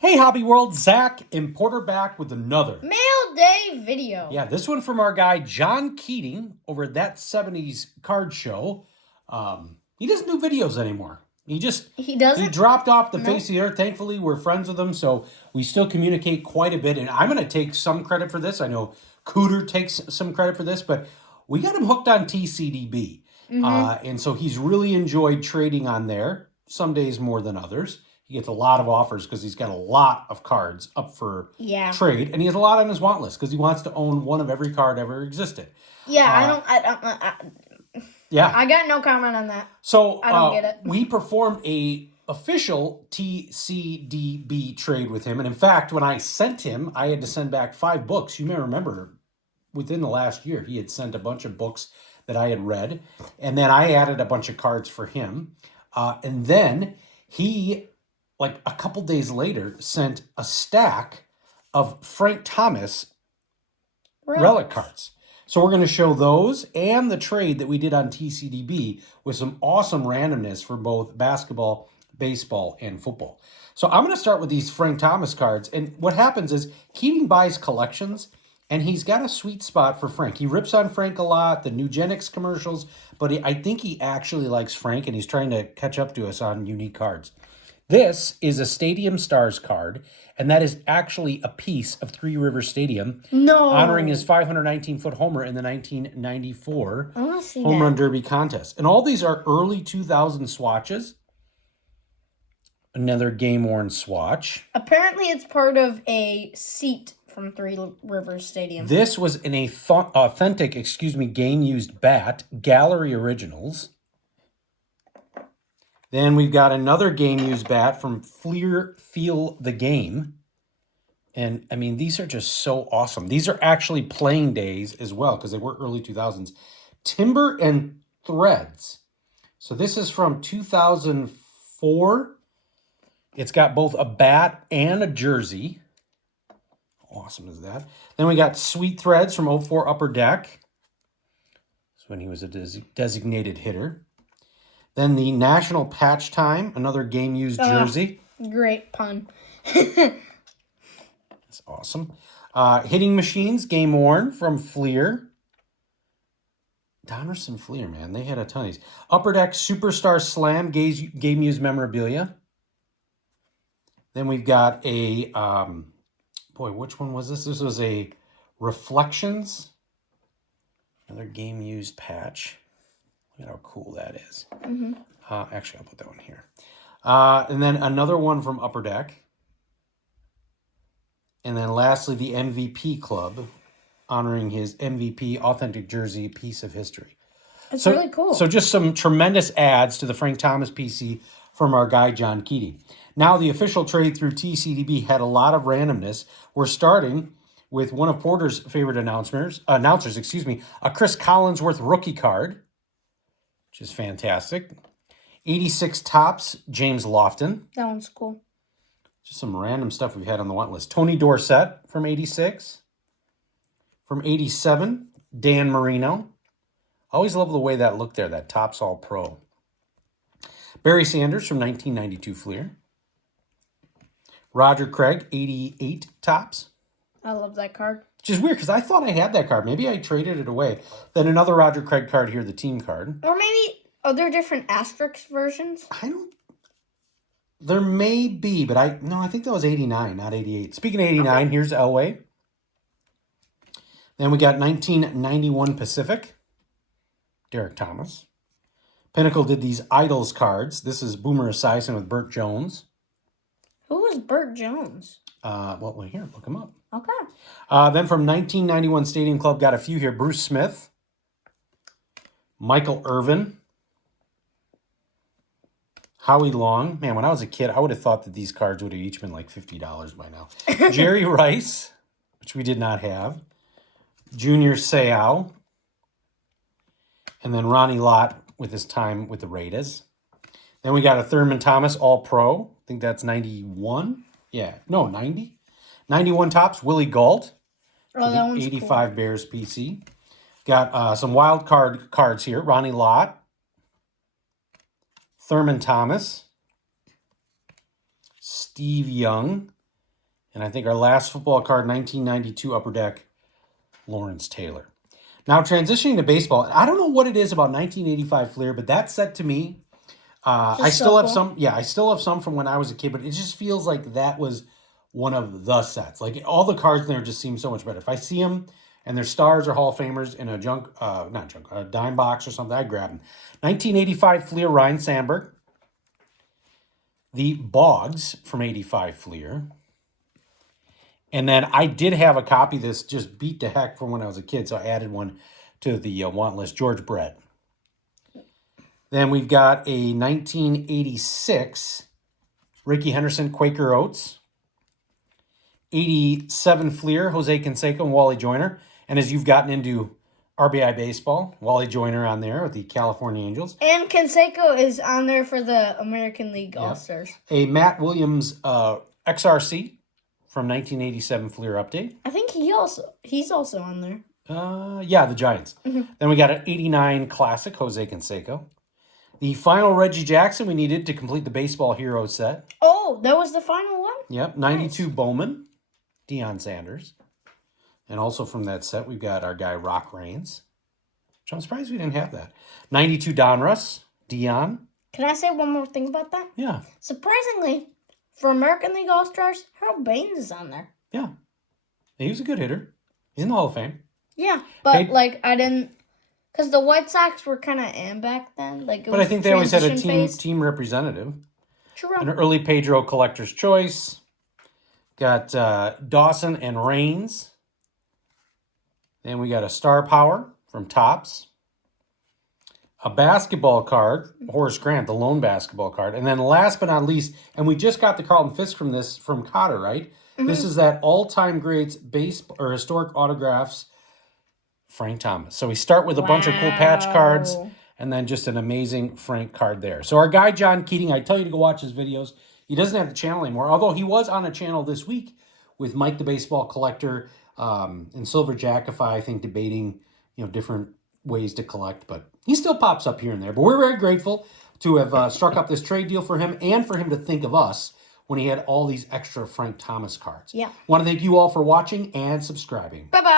Hey Hobby World, Zach and Porter back with another Mail Day video. Yeah, this one from our guy John Keating over at That 70s Card Show. He doesn't do videos anymore. He doesn't? dropped off the face of the earth. Thankfully, we're friends with him, so we still communicate quite a bit. And I'm going to take some credit for this. I know Cooter takes some credit for this, but we got him hooked on TCDB. And so he's really enjoyed trading on there, some days more than others. He gets a lot of offers because he's got a lot of cards up for trade, and he has a lot on his want list because he wants to own one of every card ever existed. Yeah, Yeah, I got no comment on that. So I don't get it. We performed a official TCDB trade with him, and in fact, when I sent him, I had to send back 5 books. You may remember, within the last year, he had sent a bunch of books that I had read, and then I added a bunch of cards for him, and then he, like a couple days later, sent a stack of Frank Thomas Relic cards. So we're going to show those and the trade that we did on TCDB with some awesome randomness for both basketball, baseball, and football. So I'm going to start with these Frank Thomas cards. And what happens is Keating buys collections, and he's got a sweet spot for Frank. He rips on Frank a lot, the Nugenics commercials, but I think he actually likes Frank, and he's trying to catch up to us on unique cards. This is a Stadium Stars card, and that is actually a piece of Three Rivers Stadium, honoring his 519-foot homer in the 1994 Home Run Derby contest. And all these are early 2000 swatches. Another game-worn swatch. Apparently, it's part of a seat from Three Rivers Stadium. This was an authentic, game-used bat, Gallery Originals. Then we've got another game-used bat from Fleer Feel the Game. And, I mean, these are just so awesome. These are actually playing days as well because they were early 2000s. Timber and Threads. So this is from 2004. It's got both a bat and a jersey. How awesome is that? Then we got Sweet Threads from 04 Upper Deck. That's when he was a designated hitter. Then the National Patch Time, another game-used jersey. Great pun. That's awesome. Hitting Machines, game-worn from Fleer. Donruss and Fleer, man, they had a ton of these. Upper Deck Superstar Slam, game-used memorabilia. Then we've got a, boy, which one was this? This was a Reflections. Another game-used patch. Look at how cool that is. Actually, I'll put that one here. And then another one from Upper Deck. And then lastly, the MVP Club, honoring his MVP authentic jersey, Piece of History. It's really cool. So just some tremendous adds to the Frank Thomas PC from our guy, John Keating. Now, the official trade through TCDB had a lot of randomness. We're starting with one of Porter's favorite announcers, a Chris Collinsworth rookie card, which is fantastic. 86 Tops, James Lofton. That one's cool. Just some random stuff we've had on the want list. Tony Dorsett from 86. From 87, Dan Marino. Always love the way that looked there, that Topps All Pro. Barry Sanders from 1992 Fleer. Roger Craig, 88 Topps. I love that card. Which is weird because I thought I had that card. Maybe I traded it away. Then another Roger Craig card here, the team card. Or maybe, are there different asterisk versions? There may be, but I think that was 89, not 88. Speaking of 89, here's Elway. Then we got 1991 Pacific, Derek Thomas. Pinnacle did these Idols cards. This is Boomer Esiason with Burt Jones. Who was Burt Jones? Well, here, look him up. Okay. Then from 1991 Stadium Club, got a few here. Bruce Smith, Michael Irvin, Howie Long. Man, when I was a kid, I would have thought that these cards would have each been like $50 by now. Jerry Rice, which we did not have. Junior Seau. And then Ronnie Lott with his time with the Raiders. Then we got a Thurman Thomas All-Pro. I think that's 91. Yeah, no, 90. 91 Topps, Willie Gault. Oh, that one's 85 cool. Bears PC. Got some wild cards here. Ronnie Lott. Thurman Thomas. Steve Young. And I think our last football card, 1992 Upper Deck, Lawrence Taylor. Now transitioning to baseball, I don't know what it is about 1985 Fleer, but that set to me, I still have some. Yeah, I still have some from when I was a kid, but it just feels like that was one of the sets. Like all the cards in there just seem so much better. If I see them and their stars or Hall of Famers in a a dime box or something, I grab them. 1985 Fleer, Ryan Sandberg. The Boggs from 85 Fleer. And then I did have a copy of this just beat to heck from when I was a kid, so I added one to the want list, George Brett. Then we've got a 1986 Ricky Henderson, Quaker Oats. 87 Fleer, Jose Canseco and Wally Joyner. And as you've gotten into RBI baseball, Wally Joyner on there with the California Angels. And Canseco is on there for the American League All-Stars. A Matt Williams XRC from 1987 Fleer update. I think he's also on there. Yeah, the Giants. Then we got an 89 Classic, Jose Canseco. The final Reggie Jackson we needed to complete the Baseball Hero set. Oh, that was the final one? Yep, 92 nice. Bowman, Deion Sanders. And also from that set, we've got our guy Rock Reigns, which I'm surprised we didn't have that. 92 Donruss, Deion. Can I say one more thing about that? Yeah. Surprisingly, for American League All-Stars, Harold Baines is on there. Yeah. He was a good hitter. He's in the Hall of Fame. Yeah, but I didn't... Because the White Sox were kind of back then. But I think they always had a team representative. True. An early Pedro Collector's Choice. Got Dawson and Reigns. Then we got a Star Power from Topps. A basketball card, Horace Grant, the lone basketball card. And then last but not least, and we just got the Carlton Fisk from Cotter, right? Mm-hmm. This is that all-time greats base or historic autographs, Frank Thomas. So we start with a bunch of cool patch cards and then just an amazing Frank card there. So our guy, John Keating, I tell you to go watch his videos. He doesn't have the channel anymore, although he was on a channel this week with Mike the Baseball Collector and Silver Jackify, I think, debating different ways to collect. But he still pops up here and there. But we're very grateful to have struck up this trade deal for him and for him to think of us when he had all these extra Frank Thomas cards. Yeah. Want to thank you all for watching and subscribing. Bye-bye.